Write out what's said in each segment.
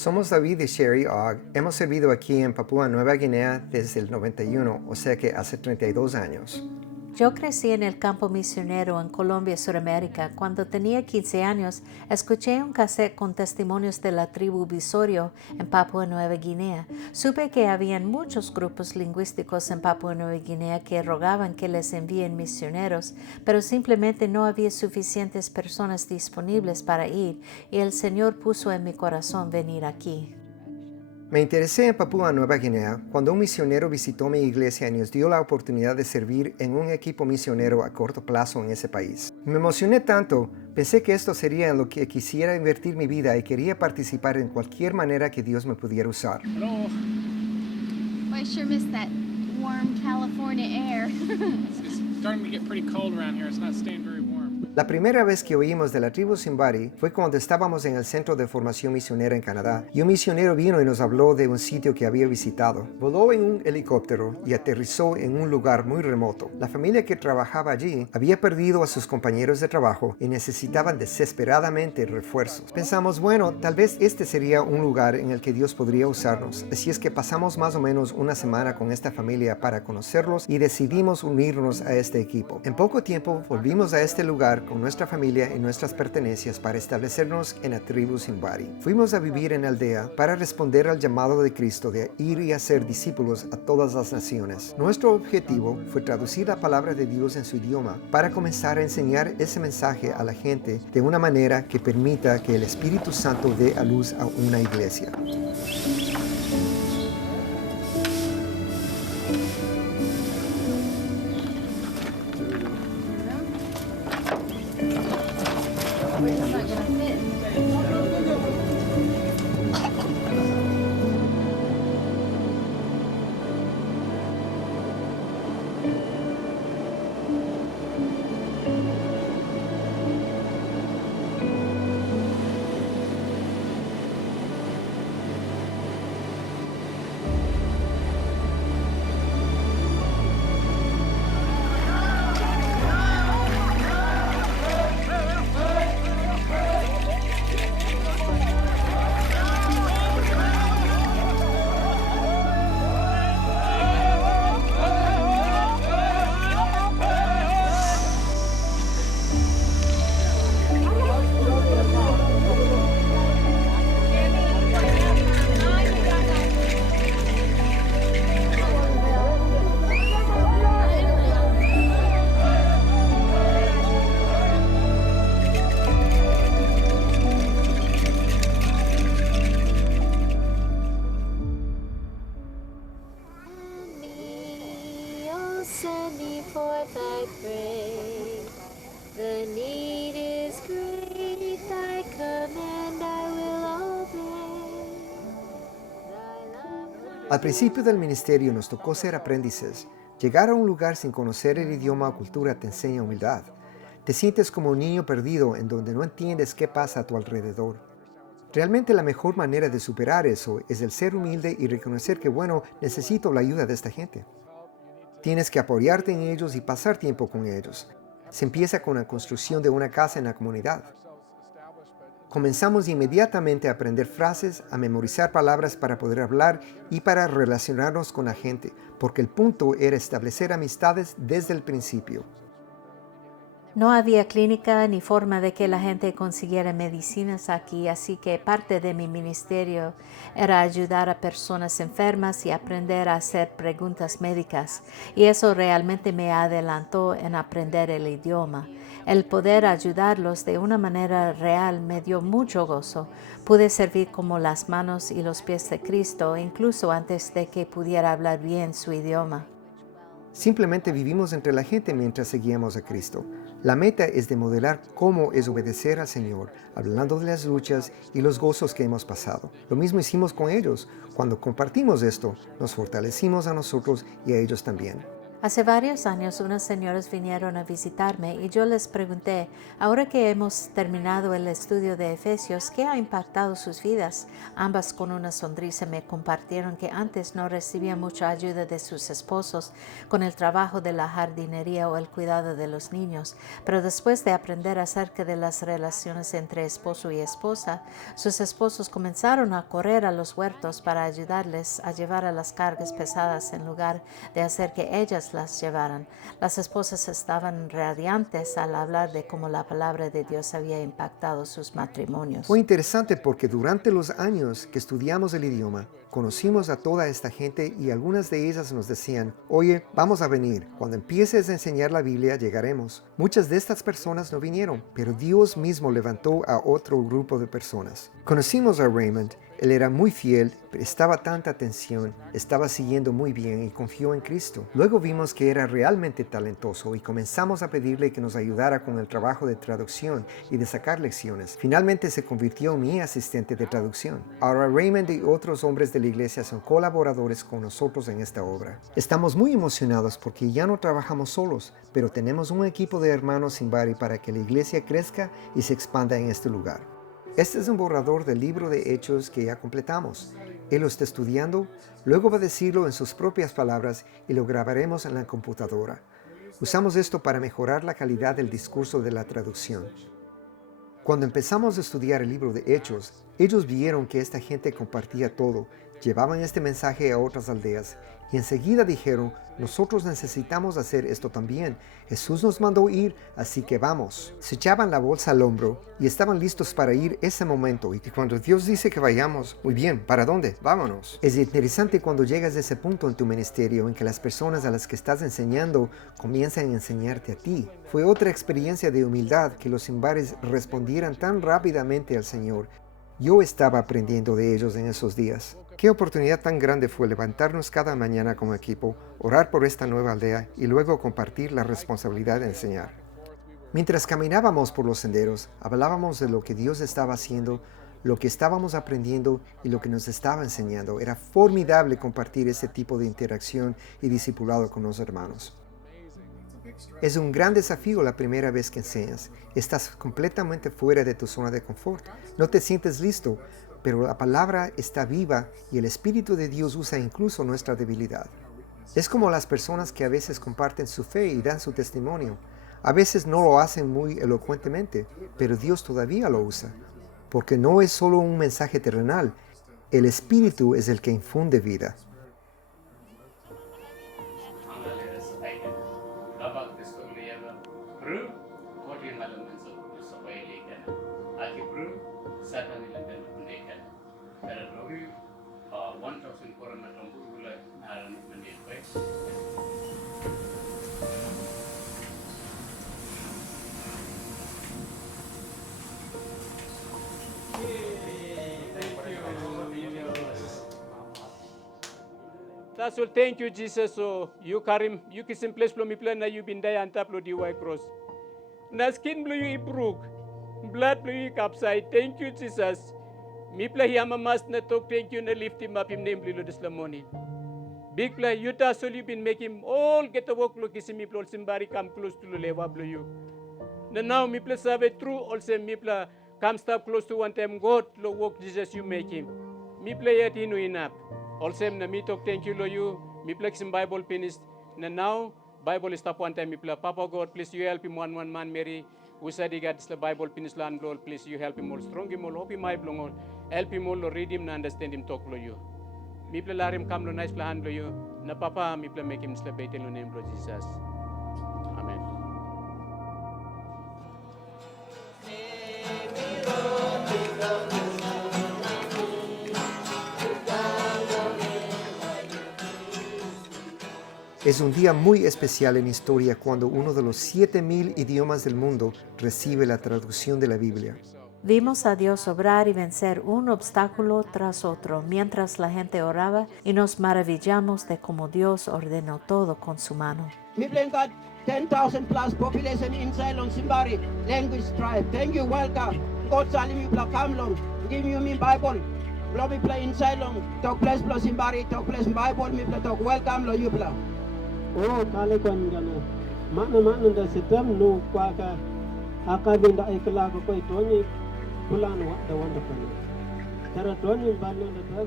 Somos David y Sherry Ogg. Hemos servido aquí en Papúa Nueva Guinea desde el 91, o sea que hace 32 años. Yo crecí en el campo misionero en Colombia, Sudamérica. Cuando tenía 15 años, escuché un cassette con testimonios de la tribu Bisorio en Papúa Nueva Guinea. Supe que habían muchos grupos lingüísticos en Papúa Nueva Guinea que rogaban que les envíen misioneros, pero simplemente no había suficientes personas disponibles para ir, y el Señor puso en mi corazón venir aquí. Me interesé en Papúa Nueva Guinea cuando un misionero visitó mi iglesia y nos dio la oportunidad de servir en un equipo misionero a corto plazo en ese país. Me emocioné tanto, pensé que esto sería en lo que quisiera invertir mi vida y quería participar en cualquier manera que Dios me pudiera usar. Hello. I sure miss that warm California air. It's starting to get pretty cold around here. It's not staying very warm. La primera vez que oímos de la tribu Simbari fue cuando estábamos en el Centro de Formación Misionera en Canadá y un misionero vino y nos habló de un sitio que había visitado. Voló en un helicóptero y aterrizó en un lugar muy remoto. La familia que trabajaba allí había perdido a sus compañeros de trabajo y necesitaban desesperadamente refuerzos. Pensamos, bueno, tal vez este sería un lugar en el que Dios podría usarnos. Así es que pasamos más o menos una semana con esta familia para conocerlos y decidimos unirnos a este equipo. En poco tiempo volvimos a este lugar con nuestra familia y nuestras pertenencias para establecernos en la tribu Simbari. Fuimos a vivir en aldea para responder al llamado de Cristo de ir y hacer discípulos a todas las naciones. Nuestro objetivo fue traducir la palabra de Dios en su idioma para comenzar a enseñar ese mensaje a la gente de una manera que permita que el Espíritu Santo dé a luz a una iglesia. Al principio del ministerio nos tocó ser aprendices. Llegar a un lugar sin conocer el idioma o cultura te enseña humildad. Te sientes como un niño perdido en donde no entiendes qué pasa a tu alrededor. Realmente la mejor manera de superar eso es el ser humilde y reconocer que, bueno, necesito la ayuda de esta gente. Tienes que apoyarte en ellos y pasar tiempo con ellos. Se empieza con la construcción de una casa en la comunidad. Comenzamos inmediatamente a aprender frases, a memorizar palabras para poder hablar y para relacionarnos con la gente, porque el punto era establecer amistades desde el principio. No había clínica ni forma de que la gente consiguiera medicinas aquí, así que parte de mi ministerio era ayudar a personas enfermas y aprender a hacer preguntas médicas, y eso realmente me adelantó en aprender el idioma. El poder ayudarlos de una manera real me dio mucho gozo. Pude servir como las manos y los pies de Cristo, incluso antes de que pudiera hablar bien su idioma. Simplemente vivimos entre la gente mientras seguíamos a Cristo. La meta es de modelar cómo es obedecer al Señor, hablando de las luchas y los gozos que hemos pasado. Lo mismo hicimos con ellos. Cuando compartimos esto, nos fortalecimos a nosotros y a ellos también. Hace varios años unas señoras vinieron a visitarme y yo les pregunté, ahora que hemos terminado el estudio de Efesios, ¿qué ha impactado sus vidas? Ambas con una sonrisa me compartieron que antes no recibían mucha ayuda de sus esposos con el trabajo de la jardinería o el cuidado de los niños, pero después de aprender acerca de las relaciones entre esposo y esposa, sus esposos comenzaron a correr a los huertos para ayudarles a llevar a las cargas pesadas en lugar de hacer que ellas las llevaran. Las esposas estaban radiantes al hablar de cómo la palabra de Dios había impactado sus matrimonios. Fue interesante porque durante los años que estudiamos el idioma, conocimos a toda esta gente y algunas de ellas nos decían, oye, vamos a venir, cuando empieces a enseñar la Biblia llegaremos. Muchas de estas personas no vinieron, pero Dios mismo levantó a otro grupo de personas. Conocimos a Raymond. Él era muy fiel, prestaba tanta atención, estaba siguiendo muy bien y confió en Cristo. Luego vimos que era realmente talentoso y comenzamos a pedirle que nos ayudara con el trabajo de traducción y de sacar lecciones. Finalmente se convirtió en mi asistente de traducción. Ahora Raymond y otros hombres de la iglesia son colaboradores con nosotros en esta obra. Estamos muy emocionados porque ya no trabajamos solos, pero tenemos un equipo de hermanos Simbari para que la iglesia crezca y se expanda en este lugar. Este es un borrador del libro de Hechos que ya completamos. Él lo está estudiando, luego va a decirlo en sus propias palabras y lo grabaremos en la computadora. Usamos esto para mejorar la calidad del discurso de la traducción. Cuando empezamos a estudiar el libro de Hechos, ellos vieron que esta gente compartía todo, llevaban este mensaje a otras aldeas y enseguida dijeron, nosotros necesitamos hacer esto también. Jesús nos mandó ir, así que vamos. Se echaban la bolsa al hombro y estaban listos para ir ese momento. Y cuando Dios dice que vayamos, muy bien, ¿para dónde? Vámonos. Es interesante cuando llegas a ese punto en tu ministerio en que las personas a las que estás enseñando comienzan a enseñarte a ti. Fue otra experiencia de humildad que los Simbaris respondieran tan rápidamente al Señor. Yo estaba aprendiendo de ellos en esos días. Qué oportunidad tan grande fue levantarnos cada mañana como equipo, orar por esta nueva aldea y luego compartir la responsabilidad de enseñar. Mientras caminábamos por los senderos, hablábamos de lo que Dios estaba haciendo, lo que estábamos aprendiendo y lo que nos estaba enseñando. Era formidable compartir ese tipo de interacción y discipulado con los hermanos. Es un gran desafío la primera vez que enseñas. Estás completamente fuera de tu zona de confort. No te sientes listo, pero la palabra está viva y el Espíritu de Dios usa incluso nuestra debilidad. Es como las personas que a veces comparten su fe y dan su testimonio. A veces no lo hacen muy elocuentemente, pero Dios todavía lo usa, porque no es solo un mensaje terrenal, el Espíritu es el que infunde vida. That's all. Thank you, Jesus. So you Karim, you kisim place plo mi plan na you binday anta plo di white cross. Na skin blue you ibruk, blood blue you capside. Thank you, Jesus. Mipla hiyama mas na talk thank you na lift him up him name lilo this morning. Big play, you so you've been making all get the work look kisi mipla simbari come close to lewa blo you. Now mipla save true also mipla come stop close to one time God lo work Jesus you make him. Mipla yet inu enough. Also na mi talk thank you lo you. Mipla kisim Bible finished. Now Bible stop one time mipla Papa God please you help him one man Mary. Usadi got the Bible finish land Lord please you help him all strong him all hope him my blong all help him all read him and understand him talk lo you. Mipla larim kam lo nice plan lo you. Na Papa mipla make him sleep better lo name Lord Jesus. Amen. Es un día muy especial en historia cuando uno de los 7,000 idiomas del mundo recibe la traducción de la Biblia. Vimos a Dios obrar y vencer un obstáculo tras otro mientras la gente oraba y nos maravillamos de cómo Dios ordenó todo con su mano. We've got 10,000 plus population inside on Simbari language tribe. Thank you, welcome. God salim you play Kamlong. Give you me Bible. Lo me play inside long. Talk place plus Simbari. Talk place Bible. Me play talk welcome lo you play. Oh, kali kon gana. Mana da sitam no kwaka akabinda ikla ko itoni pulan wa da wanda kana. Tara toni ballo da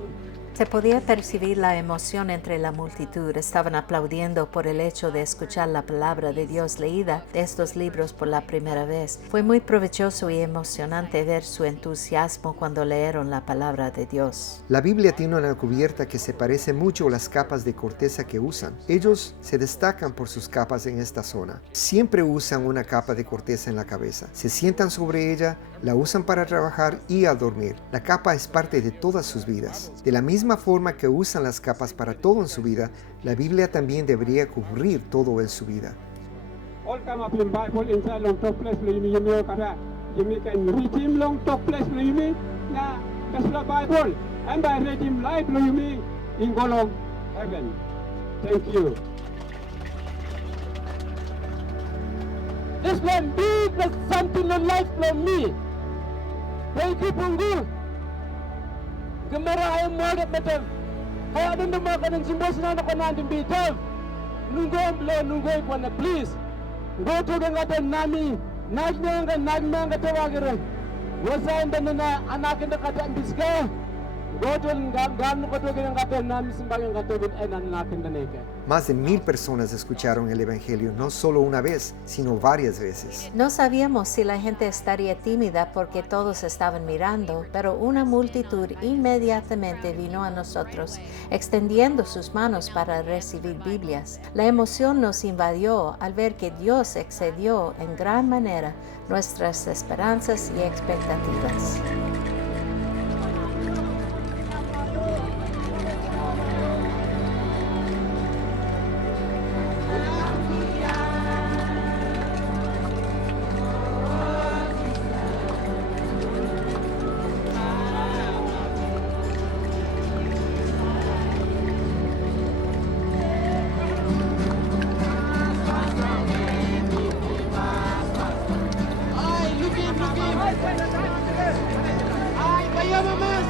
Se podía percibir la emoción entre la multitud. Estaban aplaudiendo por el hecho de escuchar la palabra de Dios leída de estos libros por la primera vez. Fue muy provechoso y emocionante ver su entusiasmo cuando leyeron la palabra de Dios. La Biblia tiene una cubierta que se parece mucho a las capas de corteza que usan. Ellos se destacan por sus capas en esta zona. Siempre usan una capa de corteza en la cabeza. Se sientan sobre ella, la usan para trabajar y a dormir. La capa es parte de todas sus vidas. De la misma forma que usan las capas para todo en su vida, la Biblia también debería cubrir todo en su vida. all come up in Bible inside long talk place lo yumi yumi kada yumi kan read him long talk place lo yumi na kasla Bible and by read him life lo yumi in golong heaven. Thank you. This one big like something in life from me. Thank you, Pungu. Gemara ay mo metem. Kaya din mo kanang simbos na ko nandin bitaw. Nunggo ko na please. Go to the ngatan nami. Nagmanga tawagiran. Wasa inda na anakin da kata biska. Go to ngam ko to ng ngatan nami simbagang katubin ay nanakin da neke. Más de 1,000 personas escucharon el Evangelio, no solo una vez, sino varias veces. No sabíamos si la gente estaría tímida porque todos estaban mirando, pero una multitud inmediatamente vino a nosotros, extendiendo sus manos para recibir Biblias. La emoción nos invadió al ver que Dios excedió en gran manera nuestras esperanzas y expectativas. Ay, vaya mamás.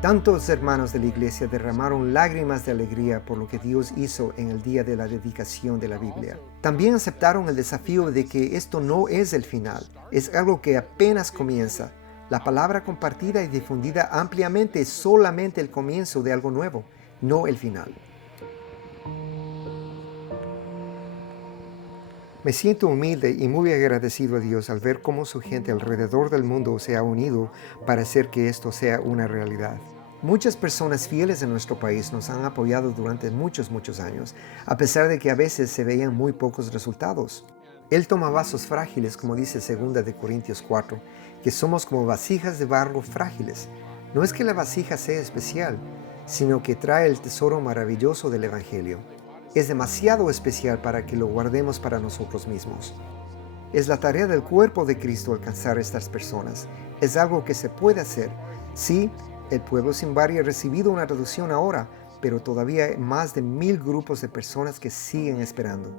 Tantos hermanos de la iglesia derramaron lágrimas de alegría por lo que Dios hizo en el día de la dedicación de la Biblia. También aceptaron el desafío de que esto no es el final, es algo que apenas comienza. La palabra compartida y difundida ampliamente es solamente el comienzo de algo nuevo, no el final. Me siento humilde y muy agradecido a Dios al ver cómo su gente alrededor del mundo se ha unido para hacer que esto sea una realidad. Muchas personas fieles en nuestro país nos han apoyado durante muchos años, a pesar de que a veces se veían muy pocos resultados. Él toma vasos frágiles, como dice 2 de Corintios 4, que somos como vasijas de barro frágiles. No es que la vasija sea especial, sino que trae el tesoro maravilloso del Evangelio. Es demasiado especial para que lo guardemos para nosotros mismos. Es la tarea del cuerpo de Cristo alcanzar a estas personas. Es algo que se puede hacer. Sí, el pueblo Simbari ha recibido una reducción ahora, pero todavía hay más de 1000 grupos de personas que siguen esperando.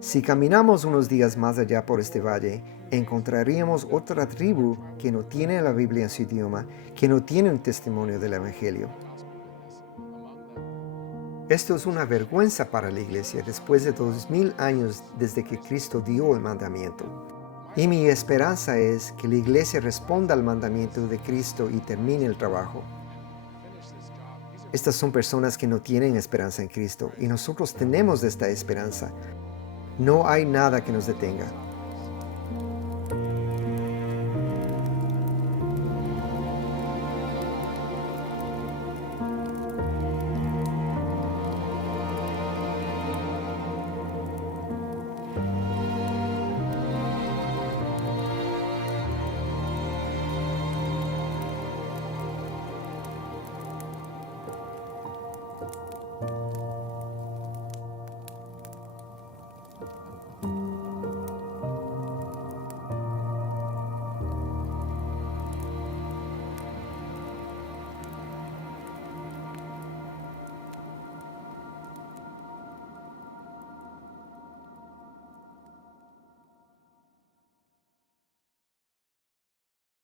Si caminamos unos días más allá por este valle, encontraríamos otra tribu que no tiene la Biblia en su idioma, que no tiene un testimonio del Evangelio. Esto es una vergüenza para la iglesia después de 2000 años desde que Cristo dio el mandamiento. Y mi esperanza es que la iglesia responda al mandamiento de Cristo y termine el trabajo. Estas son personas que no tienen esperanza en Cristo y nosotros tenemos esta esperanza. No hay nada que nos detenga.